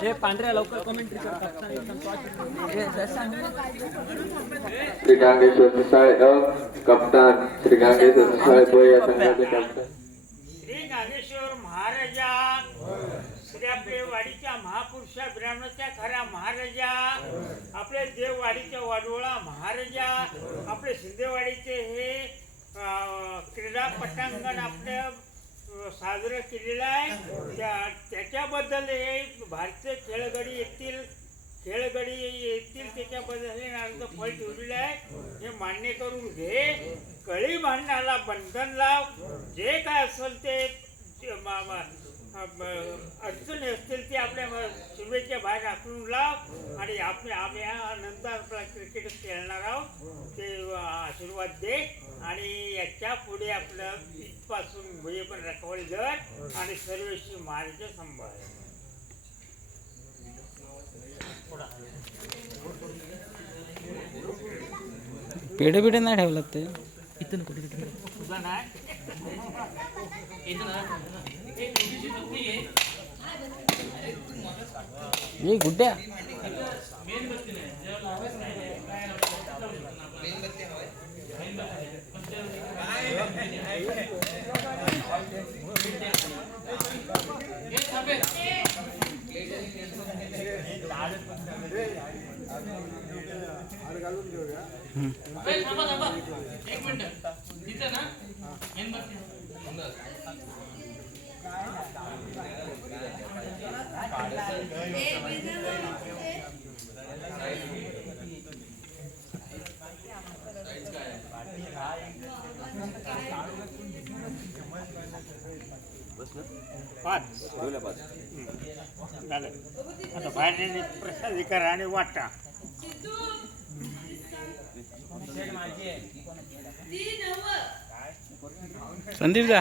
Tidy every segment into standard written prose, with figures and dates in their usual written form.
हे पांढऱ्या लवकर कमेंट्री श्री गांगेश्वर मिसाळ कप्तान श्री गांगेश्वर मिसाळ ब या संघाचे कप्तान श्री गांगेश्वर महाराजा श्री आपले वाडीच्या महापुरुषा ब्राह्मणाच्या खऱ्या महाराजा आपले देववाडीच्या वाडोळा महाराजा आपले सिद्धेवाडीचे हे क्रीडा पटांगण आपले साजरं केलेलं आहे त्याच्याबद्दल हे भारतीय खेळगडी येतील त्याच्याबद्दल हे नावाचं फळ ठेवलेलं आहे हे मान्य करून घे. कळी भांडणाला बंधन लाव. जे काय असेल ते अडचणी असतील ते आपल्या शुभेच्छा बाहेर आखून लाव आणि आम्ही नंतर आपला क्रिकेट खेळणार आहोत ते आशीर्वाद दे आणि याच्या पुढे आपलं इथपासून भुये पण रखवल धर आणि सर्वेशी महाराज सांभाळ. पेढे बिडे नाही ठेवलं ते इथून कुठे तुझा नाही ये गुड्ड्या आता बाहेर प्रसाद करा आणि वाटा. संदीप जा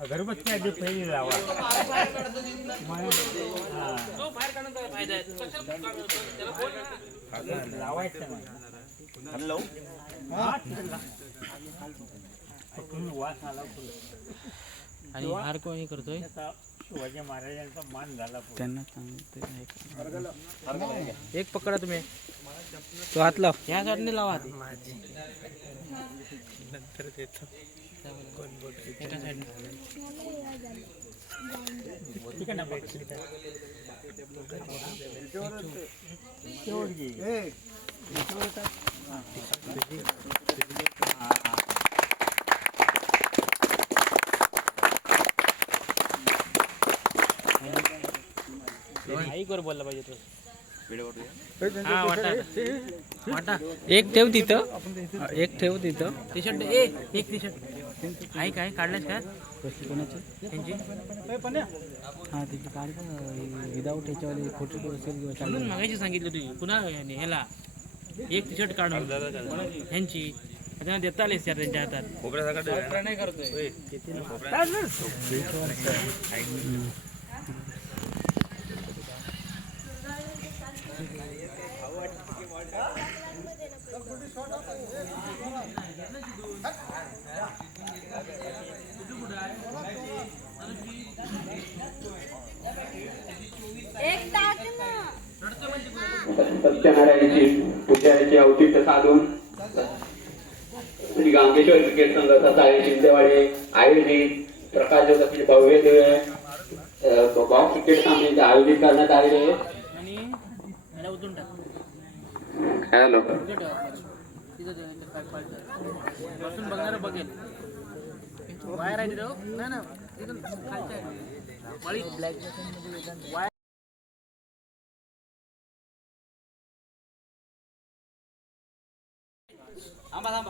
अगरबत्ती आधी पहिली लावा. लावायचं वास आला आणि हार कोणी करतोय शिवाजी महाराजांचा मान झाला. त्यांना एक पकडा तुम्ही तो हात लाव ह्या साईडने लावा नंतर देतो एका साईडने ऐक वर बोलला पाहिजे तो एक ठेव तिथं टी शर्ट एक टी शर्ट आहे काय काढलास का कोणाची हा तिथे काढ विदाऊट ह्याच्यावाले फोटो असेल किंवा मागायची सांगितलं तुझी पुन्हा ह्याला एक टी शर्ट काढून ह्यांची त्यांना देता आलेस यार त्यांच्या हातात नाही करतोय सत्यनारायणची पूजाची अवशिष्ट साधून श्री गांगेश्वर क्रिकेट संघाचा साळे शिंदेवाडी आयोजित प्रकाश ज्योती भव्य बॉक्स क्रिकेट सामने आयोजित करण्यात आलेले. हॅलो बघणार बघेल बाहेर आहे ना थांबा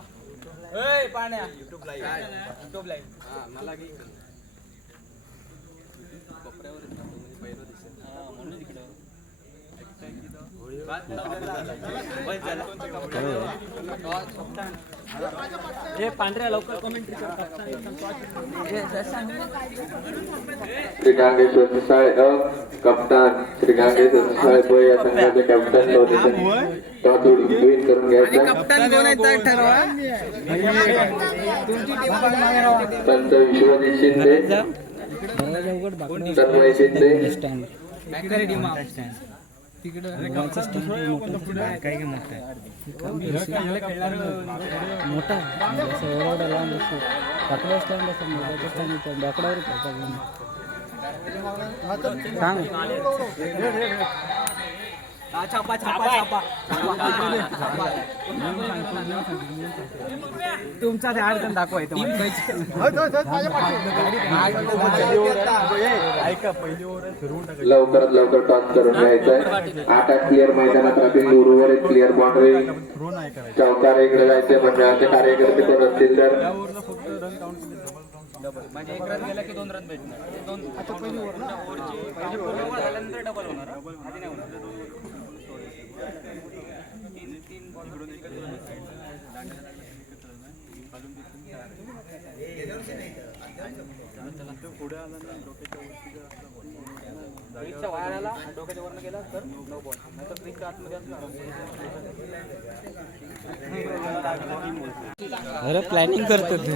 पाण्या युट्यूब लाईव्ह मला कोपऱ्यावर म्हणून हे पांढऱ्या लवकर कमेंट्री श्री गांगेश्वर सुसाळे कप्तान श्री गांगेश्वर सुसाळे ब या संघाचे कॅप्टन तातूड विन करून घ्यायचा. संत विश्वजित शिंदे तन्मय शिंदे मोठा एवढा लांब असतो पाठवा स्टँड असतो बाकडावर सांग छापा छापा छापा तुमचा ते अडचण दाखवायचं लवकरात लवकर टॉस करून घ्यायचंय. 8 प्लेअर मैदानात राहतील. उर्वरित प्लेअर बाउंड्री चौकार इकडे जायचे. मंडळाचे कार्यकर्ते कोण असतील तर म्हणजे 1 रन गेला की 2 रन भेटणार. 2 आता पहिली ओव्हर ना पहिली ओव्हर झाल्यानंतर डबल होणार आधी नाही होणार. क्रीजच्या बाहेर आला डोक्याच्या वरनं गेला तर नो बॉल नाही तर क्रीजच्या आतमध्ये असणार. अरे प्लॅनिंग करतो तू.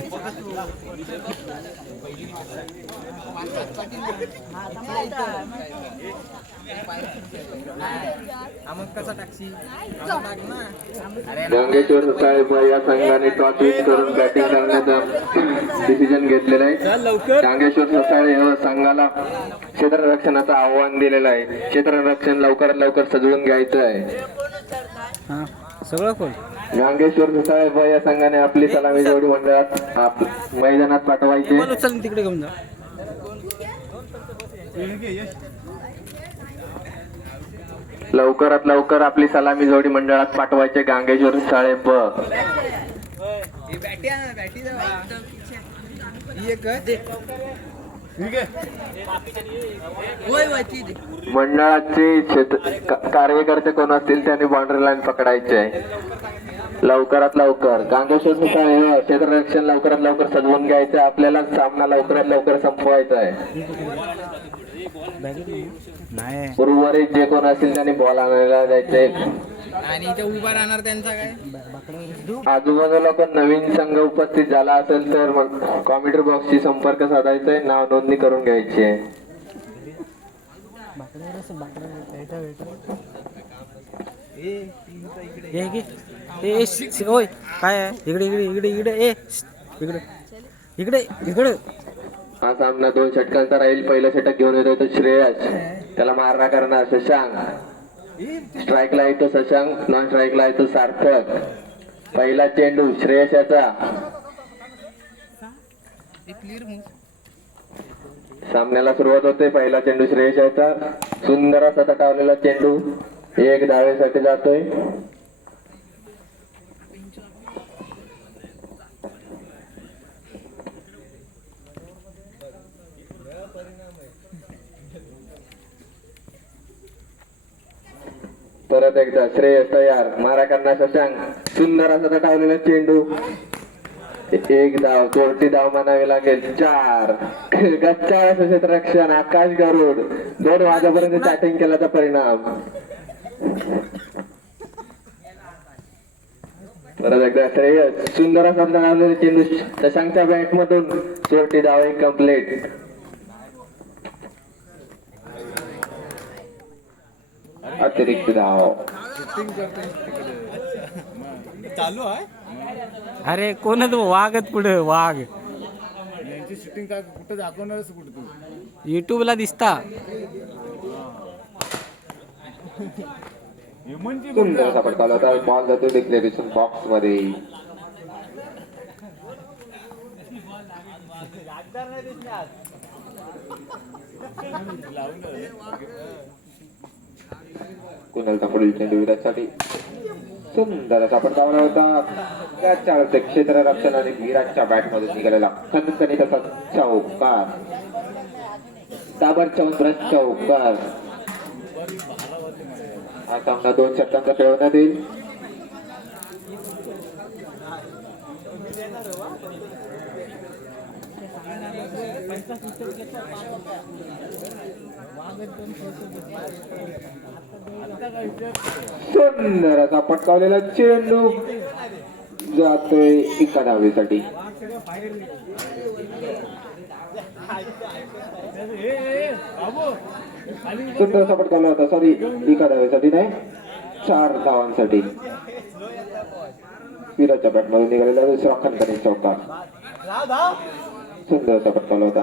गंगेश्वर साहेब या संघाने टॉस विन करून बॅटिंग करण्याचा डिसिजन घेतलेला आहे. गंगेश्वर ससाळे या संघाला क्षेत्ररक्षणाचं आव्हान दिलेलं आहे. क्षेत्ररक्षण लवकरात लवकर सजवून घ्यायचं आहे. सगळं कोण गंगेश्वर ससाळे या संघाने आपली सलामी जोडी मंडळात मैदानात पाठवायचे. तिकडे घेऊन जा. लवकरात लवकर आपली सलामी जोडी मंडळात पाठवायचे. गांगेश्वर साळे ब मंडळाचे कार्यकर्ते कोण असतील त्यांनी बाउंड्री लाईन पकडायचे आहे. लवकरात लवकर गांगेश्वर साळे क्षेत्ररक्षण लवकरात लवकर सजवून घ्यायचं. आपल्याला सामना लवकरात लवकर संपवायचा आहे. उर्वरित जे कोण असतील त्यांनी बॉल आणायला जायचे आणि इथे उभा राहणार त्यांचा काय. आजूबाजूला पण नवीन संघ उपस्थित झाला असेल तर मग कॉमेंट्री बॉक्सशी संपर्क साधायचा आहे. नाव नोंदणी करून घ्यायची आहे. होय काय आहे इकडे इकडे इकडे इकडे ए इकडे इकडे इकडे. हा सामना 2 षटकांचा राहील. पहिलं षटक घेऊन येतोय तो श्रेयस. त्याला मारणार करणार शशांक. स्ट्राईकला येतो शशांक. नॉन स्ट्राईकला येतो सार्थक. पहिला चेंडू श्रेयस याचा. सामन्याला सुरुवात होते. पहिला चेंडू श्रेयस याचा. सुंदर असा तटावलेला चेंडू 1 धावेसाठी जातोय. परत एकदा श्रेयस तयार. मारा करणार शशांक. सुंदर असा तटावलेला चेंडू 1 धाव. कोर्टी धाव म्हणावी लागेल. 4 गच्चा असं क्षेत्ररक्षण आकाश गरुड 2 वाजेपर्यंत चॅटिंग केल्याचा परिणाम. परत एकदा श्रेयस. सुंदर असा तटावलेला चेंडू शशांकच्या बॅट मधून. कोर्टी धाव कम्प्लीट. अतिरिक्त धाव. चालू आहे. अरे कोण तो वाघच पुढे वाघ यांची शूटिंग काय कुठं दाखवणारच कुठं तू युट्यूबला दिसता. सुंदर असा फटका होता. बॉल जातो डिक्लेरेशन बॉक्स मध्ये. कुणालचा पुढील चेंडू विराटसाठी. सुंदर असा फटका होता. त्याच्या क्षेत्र रक्षण आणि विराटच्या बॅट मधून निघालेला खणखणीत असा चौकार. दाबर चौकार. हा सामना 2 षटकांचा खेळवण्यात येईल. सुंदर असा पटकावलेला चेंडू जातोय एका धावेसाठी. सुंदर असा पटकावला होता, सॉरी एका धावेसाठी नाही, 4 धावांसाठी. विराटच्या बॅटमधून निघालेला दुसरा खणखणीत चौकार. सुंदर असा पटकावला होता.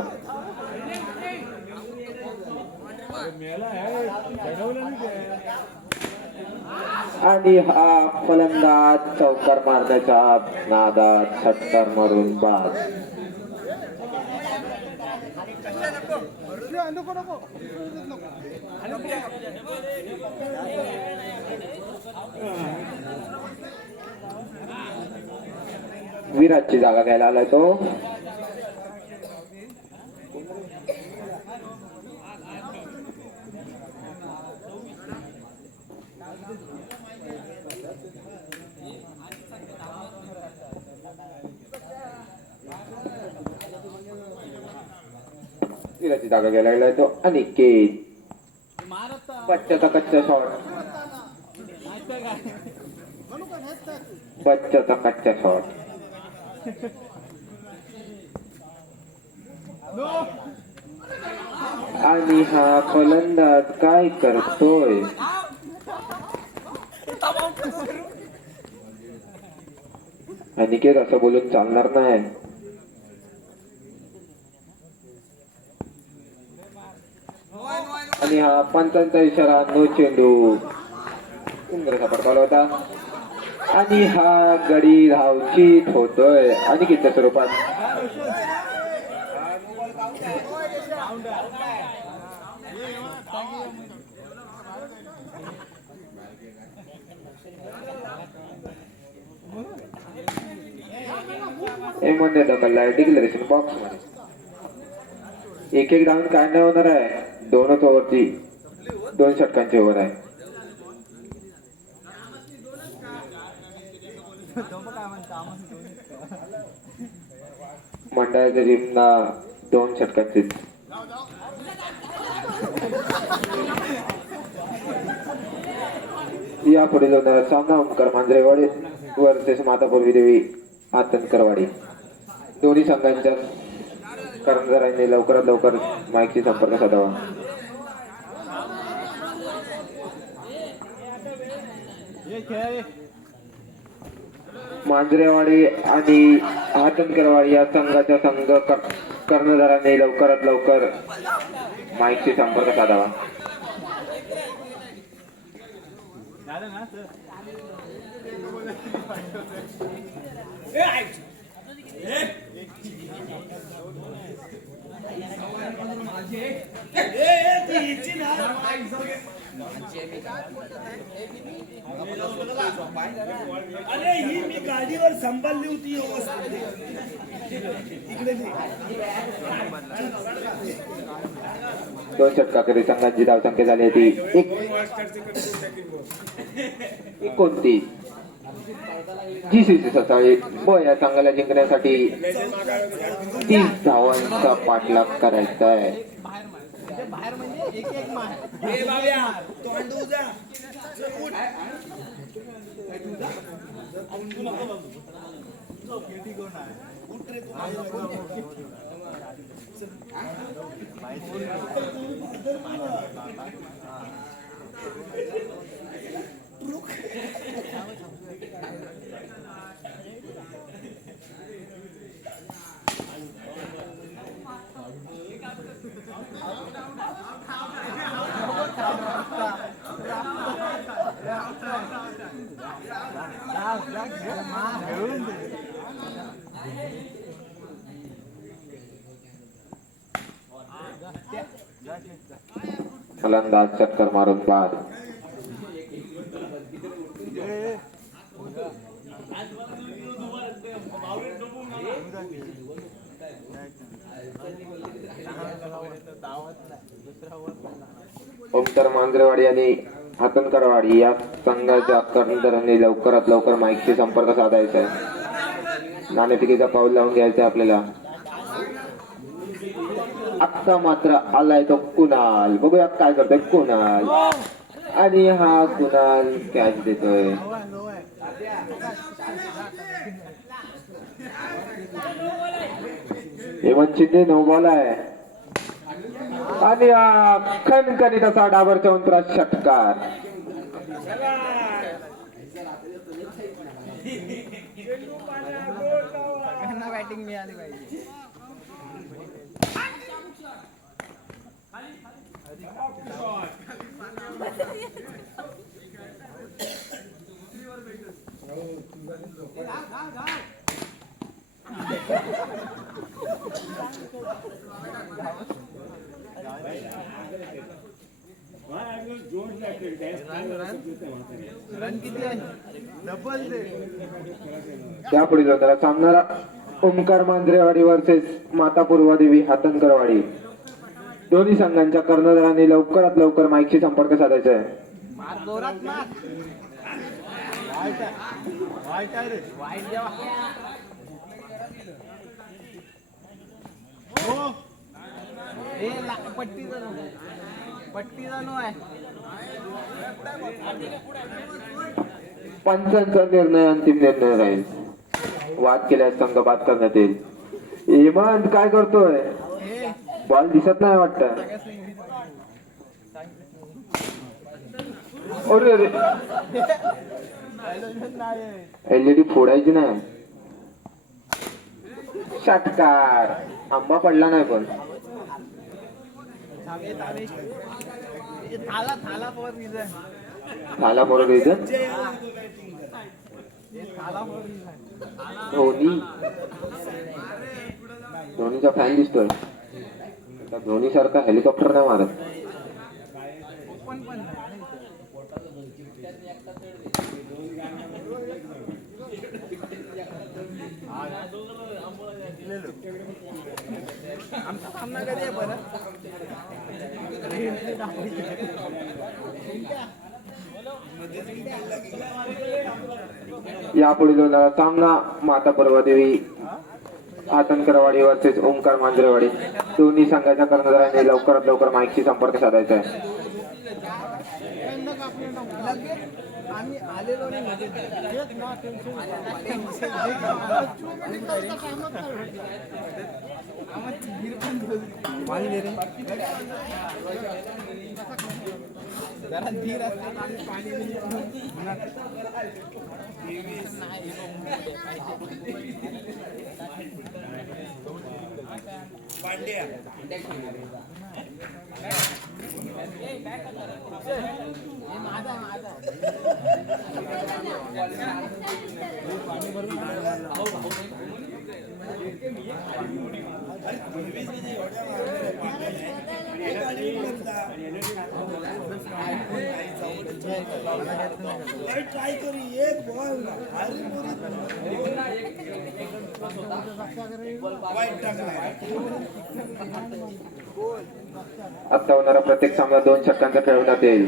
आणि हा फलंदाज चौकार मारण्याच्या नादात षटकार मारून बाद. विराटची जागा घ्यायला आलाय तो. विराटची जागा घ्यायला लागलाय तो अनिकेत. बच्चाचा कच्चा शॉट. बच्चाचा कच्चा शॉट. आणि हा फलंदाज काय करतोय? अनिकेत असं बोलून चालणार नाही. आणि हा पंचांचा इशारा, नो चेंडू. सुंदर असा पटकावला होता. आणि हा गडी धावचीत होतोय अनिकेतच्या स्वरूपात. मध्ये ढकललाय डिक्लेरेशन बॉक्स मध्ये. एक धावून काय नाही होणार आहे. 2च ओव्हरची 2 षटकांची ओव्हर आहे. मंडळाच्या टीमना 2 षटकांची. या पुढील होणारा सामना ओमकार मांजरेवाडी वर्सेस मातापूर्वी देवी आतनकरवाडी. दोन्ही संघांच्या कर्मचाऱ्यांनी लवकरात लवकर माईकशी संपर्क साधावा. मांजरेवाडी आणि आतनकरवाडी या संघाच्या संघ कर्णधारांनी लवकरात लवकर माईकशी संपर्क साधावा. अरे ही मी गाडीवर सांभाळली होती. दोन षटकाखेरीज संघांची धावसंख्या झाली होती 29. GCC 27 ब या संघाला जिंकण्यासाठी 30 धावांचा पाठलाग करायचा आहे. फलंदाज चक्कर मारून बाद. ओमकार मांजरेवाडी आणि हातनकरवाडी या संघाच्या कर्णधारांनी लवकरात लवकर माईकशी संपर्क साधायचा आहे. नाणेफेकीचा पाऊल लावून घ्यायचा आहे आपल्याला. आत्ता मात्र आलाय तो कुणाल. बघूया काय करतोय कुणाल. आणि हा कुणाल कॅच देतोय. हेमंत शिंदे नो बॉल आहे आणि हा खणखणीत असा डाबरच्या अंतरात षटकार. बॅटिंग मिळाली पाहिजे. त्यापुढे त्याला सामनारा ओमकार मांजरेवाडी वर्सेस माता पूर्वादेवी हातनकरवाडी. दोन्ही संघांच्या कर्णधारांनी लवकरात लवकर माईकशी संपर्क साधायचा आहे. पंचांचा निर्णय अंतिम निर्णय राहील. वाद केल्यास संघ बाद करण्यात येईल. हेमंत काय करतोय. बॉल दिसत नाही वाटत. एलईडी फोडायची नाही. षटकार. आंबा पडला नाही पण थाला फॉर रिझन. धोनीचा फॅन दिसतोय. धोनी सारखा हेलिकॉप्टर नाही मारत. आमचा सामना कधी आहे बरं. यापुढे होणारा सामना माता पर्वादेवी हातनकरवाडी वर्सेस ओमकार मांजरेवाडी. दोन्ही संघाच्या कर्णधारांनी लवकरात लवकर माईकशी संपर्क साधायचा आहे. आम्ही आलेलो नाही जरा धीर पांड्या ट्राय करी एक बॉल आता होणारा प्रत्येक सामना 2 षटकांचा खेळवण्यात येईल.